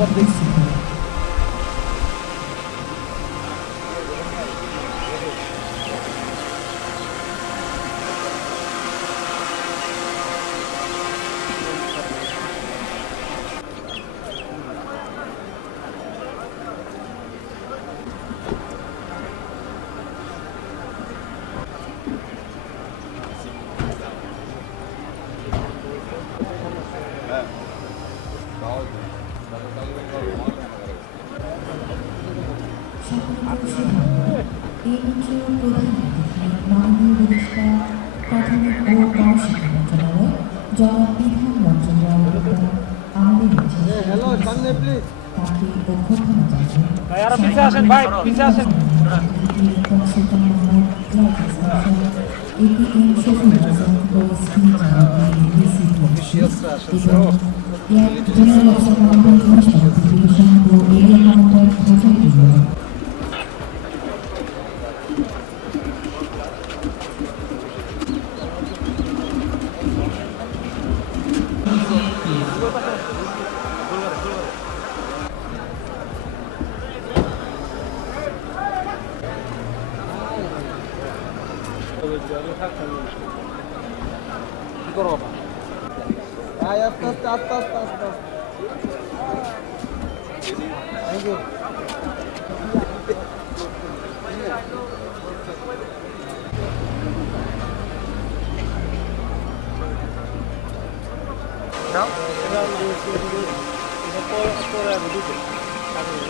of this सामने please यार पीछे आसन भाई पीछे आसन Yes, sir. থ্যাংক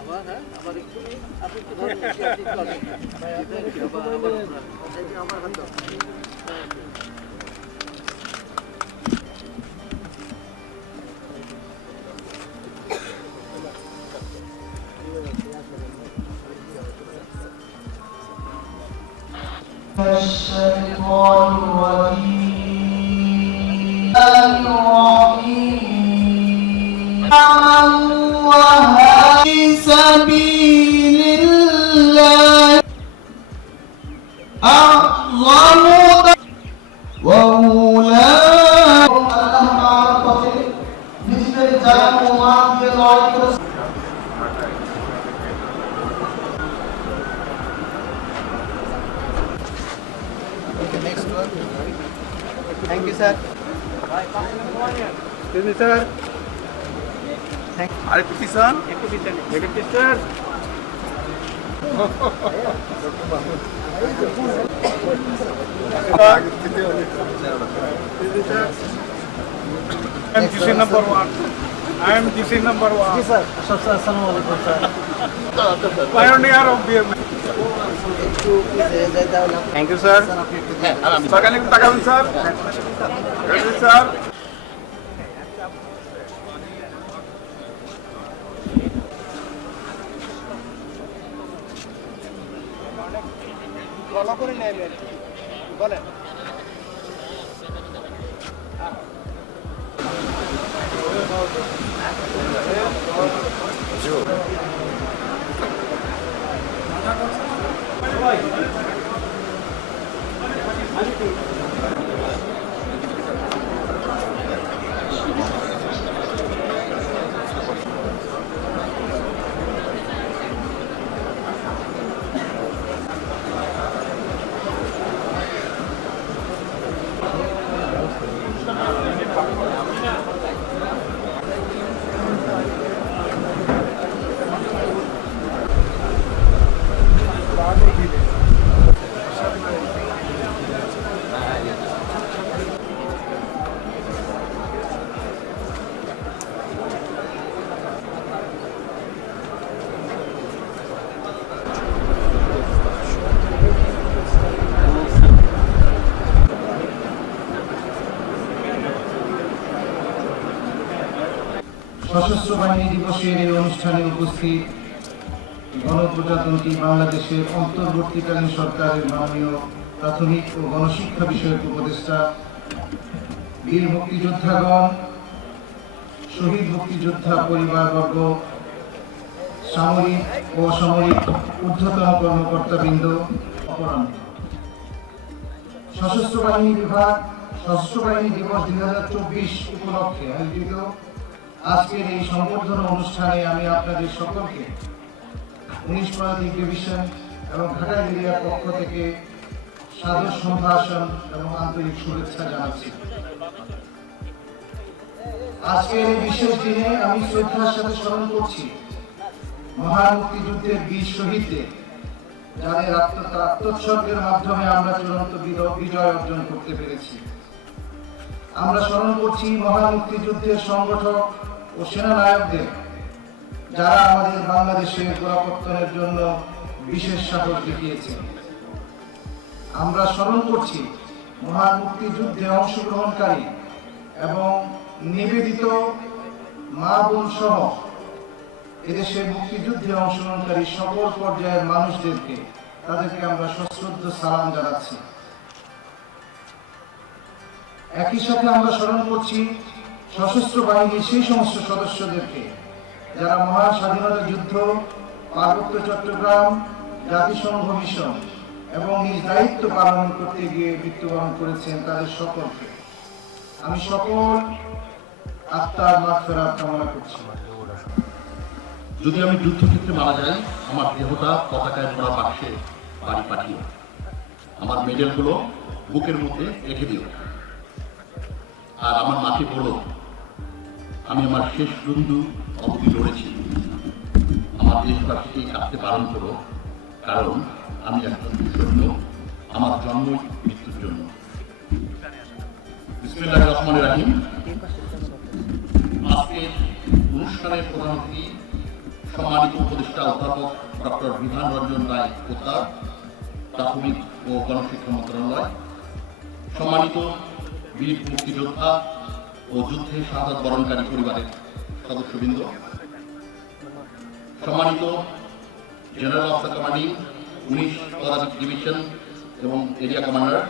আমার হাত Next one. Thank you, sir. Excuse me, sir. আরে পিছন একটু পিছনে একটু পিছনে, sir. I am DC number one. I am DC number one. Yes, sir. Assalamu alaikum, sir. Pioneer of beer. Thank you, sir. Thank you, sir. Follow করে নেয় বলেন। সশস্ত্র বাহিনী দিবসের এই অনুষ্ঠানে উপস্থিত গণপ্রজাতন্ত্রী বাংলাদেশের অন্তর্বর্তীকালীন সরকারের মাননীয় প্রাথমিক ও গণশিক্ষা বিষয়ক উপদেষ্টা, বীর মুক্তিযোদ্ধাগণ, শহীদ মুক্তিযোদ্ধা পরিবারবর্গ, সামরিক ও অসামরিক ঊর্ধ্বতন কর্মকর্তাবৃন্দ, অপরাহ্ন। সশস্ত্র বাহিনী বিভাগ সশস্ত্র বাহিনী দিবস দুই হাজার চব্বিশ উপলক্ষে আয়োজিত আজকের এই সংবর্ধনা অনুষ্ঠানে আমি আপনাদের সকলকে উনিশ পদাতিক ডিভিশন এবং ঘাটাল এরিয়ার পক্ষ থেকে সাদর সম্ভাষণ এবং আন্তরিক শুভেচ্ছা জানাচ্ছি। আজকের এই বিশেষ দিনে আমি শ্রদ্ধার সাথে স্মরণ করছি মহান মুক্তিযুদ্ধের বীর শহীদদের, যাদের আত্মোৎসর্গের মাধ্যমে আমরা চূড়ান্ত বিজয় অর্জন করতে পেরেছি। আমরা স্মরণ করছি মহান মুক্তিযুদ্ধের সংগঠক ও সেনানায়কদের, যারা আমাদের বাংলাদেশের গোড়াপত্তনের জন্য বিশেষ সাহস দেখিয়েছে। আমরা স্মরণ করছি মহান মুক্তিযুদ্ধে অংশগ্রহণকারী এবং নিবেদিত মা বোন সহ এদেশের মুক্তিযুদ্ধে অংশগ্রহণকারী সকল পর্যায়ের মানুষদেরকে তাদেরকে আমরা সশ্রদ্ধ সালাম জানাচ্ছি। একই সাথে আমরা স্মরণ করছি সশস্ত্র বাহিনীর সেই সমস্ত সদস্যদেরকে, যারা মহা স্বাধীনতা যুদ্ধ, পার্বত্য চট্টগ্রাম, জাতিসংঘ মিশন এবং নিজ দায়িত্ব পালন করতে গিয়ে মৃত্যুবরণ করেছেন তাদের সকলকে। আমি সকল আত্মার মাগফিরাত কামনা করছি। যদি আমি যুদ্ধক্ষেত্রে মারা যাই, আমার দেহটা পতাকায় মোড়া বাক্সে বাড়ি পাঠিয়ে আমার মেডেলগুলো বুকের মধ্যে রেখে দিও। আর আমার মাকে বলো আমি আমার শেষ বন্ধু অবধি লড়েছি। আমার দেশবাসীকে কাঁদতে বারণ করো, কারণ আমি একজন সৈন্য আমার জন্ম মৃত্যুর জন্য। বিসমিল্লাহ রহমান রাহিম। আজকের অনুষ্ঠানের প্রধান সম্মানিত উপদেষ্টা অধ্যাপক ডক্টর বিধান রঞ্জন রায় কোতা প্রাথমিক ও গণশিক্ষা মন্ত্রণালয়। সম্মানিত বীর মুক্তিযোদ্ধা ও যুদ্ধে শাহাদ বরণকারী পরিবারের সদস্যবৃন্দ। সম্মানিত জেনারেল অফ দ্য কমান্ডিং উনিশ পদাতিক ডিভিশন এবং এরিয়া কমান্ডার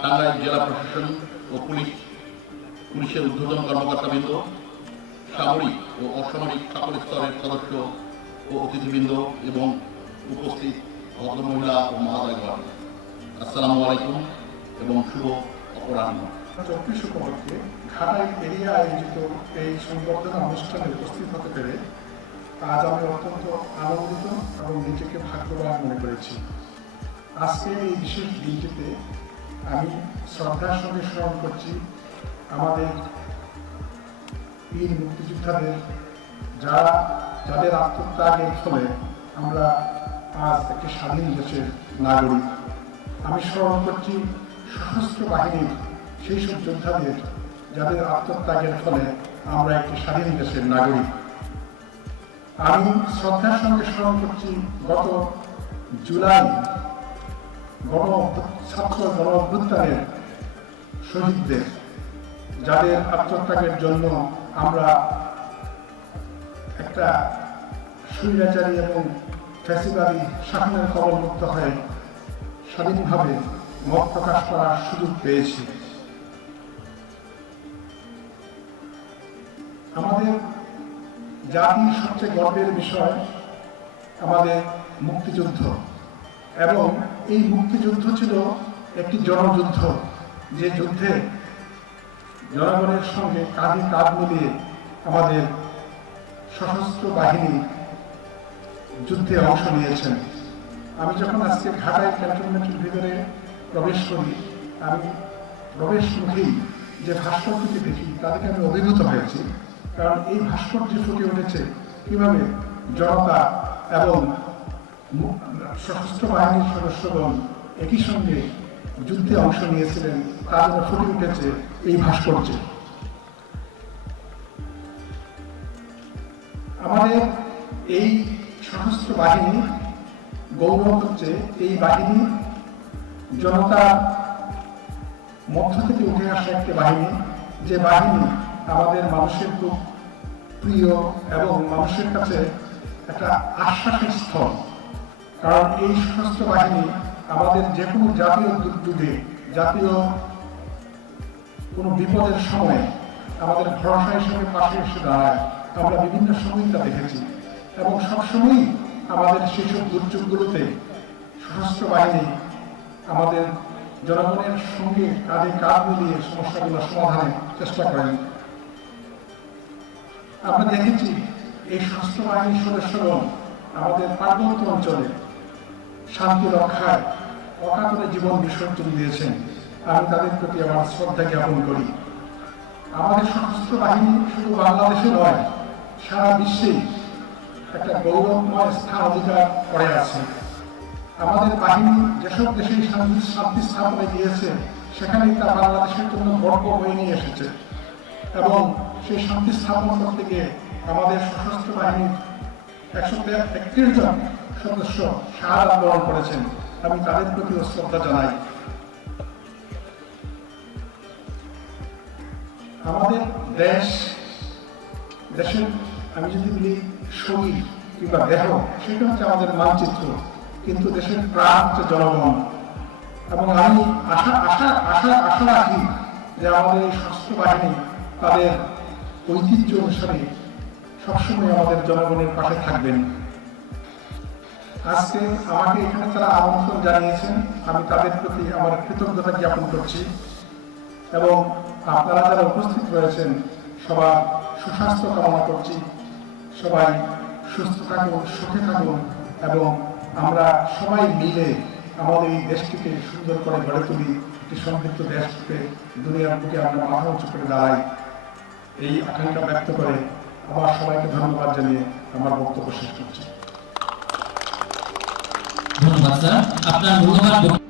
টাঙ্গাইল জেলা প্রশাসন ও পুলিশ পুলিশের ঊর্ধ্বতন কর্মকর্তাবৃন্দ, সামরিক ও অসামরিক সকল স্তরের সদস্য ও অতিথিবৃন্দ এবং উপস্থিত ভদ্রমহিলা ও মহোদয়গণ। আসসালামু আলাইকুম এবং শুভ অপরাহ্ন। চব্বিশ উপলক্ষে ঘাটাইল এরিয়া আয়োজিত এই সংবর্ধনা অনুষ্ঠানে উপস্থিত হতে পেরে আজ আমি অত্যন্ত আনন্দিত এবং নিজেকে ভাগ্যবান মনে করেছি। আজকের এই বিশেষ দিনটিতে আমি শ্রদ্ধার সঙ্গে স্মরণ করছি আমাদের বীর মুক্তিযোদ্ধাদের, যারা যাদের আত্মত্যাগের ফলে আমরা আজ একটি স্বাধীন দেশের নাগরিক। আমি স্মরণ করছি সশস্ত্র বাহিনীর সেই সব যোদ্ধাদের যাদের আত্মত্যাগের ফলে আমরা একটি স্বাধীন দেশের নাগরিক। আমি শ্রদ্ধার সঙ্গে স্মরণ করছি গত জুলাই গণ ছাত্র গণ অভ্যুত্থানের শহীদদের, যাদের আত্মত্যাগের জন্য আমরা একটা স্বৈরাচারী এবং ফ্যাসিবাদী শাসনের কবলমুক্ত হয়ে স্বাধীনভাবে মত প্রকাশ করার সুযোগ পেয়েছি। আমাদের জাতির সবচেয়ে গর্বের বিষয় আমাদের মুক্তিযুদ্ধ। এবং এই মুক্তিযুদ্ধ ছিল একটি জনযুদ্ধ, যে যুদ্ধে জনগণের সঙ্গে কাঁধে কাঁধ মিলিয়ে আমাদের সশস্ত্র বাহিনী যুদ্ধে অংশ নিয়েছেন। আমি যখন আজকে ঘাটায় ক্যান্টনমেন্টের ভিতরে প্রবেশ করি, আমি প্রবেশ মুখেই যে ভাস্কর্যটি দেখি, তাদেরকে আমি অভিভূত হয়েছি। কারণ এই ভাস্কর্য ফুটে উঠেছে কীভাবে জনতা এবং সশস্ত্র বাহিনীর সদস্যগণ একই সঙ্গে যুদ্ধে অংশ নিয়েছিলেন তা যেন ফুটে উঠেছে এই ভাস্কর্যে। আমাদের এই সশস্ত্র বাহিনী গৌরব হচ্ছে এই বাহিনী। জনতা মধ্য থেকে উঠে আসা একটি বাহিনী, যে বাহিনী আমাদের মানুষের খুব প্রিয় এবং মানুষের কাছে একটা আশ্বাসের স্থল। কারণ এই সশস্ত্র বাহিনী আমাদের যে কোনো জাতীয় দুর্যোগে, জাতীয় কোনো বিপদের সময় আমাদের ভরসা হিসেবে পাশে এসে দাঁড়ায়। আমরা বিভিন্ন সময় তা দেখেছি এবং সবসময়ই আমাদের সেসব দুর্যোগগুলোতে সশস্ত্র বাহিনী আমাদের জনগণের সঙ্গে কাঁধে কাঁধ মিলিয়ে সমস্যাগুলো সমাধানের চেষ্টা করেন। আমরা দেখেছি এই সশস্ত্র বাহিনীর সদস্যগণ আমাদের পার্বত্য অঞ্চলে শান্তি রক্ষায় অকাতরে জীবন বিসর্জন দিয়েছেন। আমি তাদের প্রতি আমার শ্রদ্ধা জ্ঞাপন করি। আমাদের সশস্ত্র বাহিনী শুধু বাংলাদেশে নয়, সারা বিশ্বে একটা গৌরবময় স্থান অধিকার করে আছে। আমাদের বাহিনী যেসব দেশে শান্তি শান্তি স্থাপনে গিয়েছে, সেখানেই তা বাংলাদেশের জন্য গর্ব হয়ে নিয়ে এসেছে। এবং সেই শান্তি স্থাপন করতে গিয়ে আমাদের সশস্ত্র বাহিনীর একশো একত্রিশ জন সদস্য শাহাদ বরণ করেছেন। আমি তাদের প্রতিও শ্রদ্ধা জানাই। আমাদের দেশ, দেশের, আমি যদি বলি, শরীর কিংবা দেহ, সেটা হচ্ছে আমাদের মানচিত্র। কিন্তু দেশের প্রাণ হচ্ছে জনগণ। এবং আমি আশা আশা আশা আশা রাখি যে আমাদের এই সশস্ত্র বাহিনী তাদের ঐতিহ্য অনুসারে সবসময় আমাদের জনগণের পাশে থাকবেন। আজকে আমাকে এখানে তারা আমন্ত্রণ জানিয়েছেন, আমি তাদের প্রতি আমার কৃতজ্ঞতা জ্ঞাপন করছি এবং আপনারা যারা উপস্থিত রয়েছেন, সবার সুস্বাস্থ্য কামনা করছি। সবাই সুস্থ থাকুন, সুখে থাকুন এবং আমরা সবাই মিলে আমাদের এই দেশটিকে সুন্দর করে গড়ে তুলি। একটি সমৃদ্ধ দেশকে দুনিয়ার বুকে আমরা মাথা উঁচু করে দাঁড়াই। এই আকাঙ্ক্ষা ব্যক্ত করে আবার সবাইকে ধন্যবাদ জানিয়ে আমার বক্তব্য শেষ করছি। ধন্যবাদ, স্যার। আপনার বক্তব্য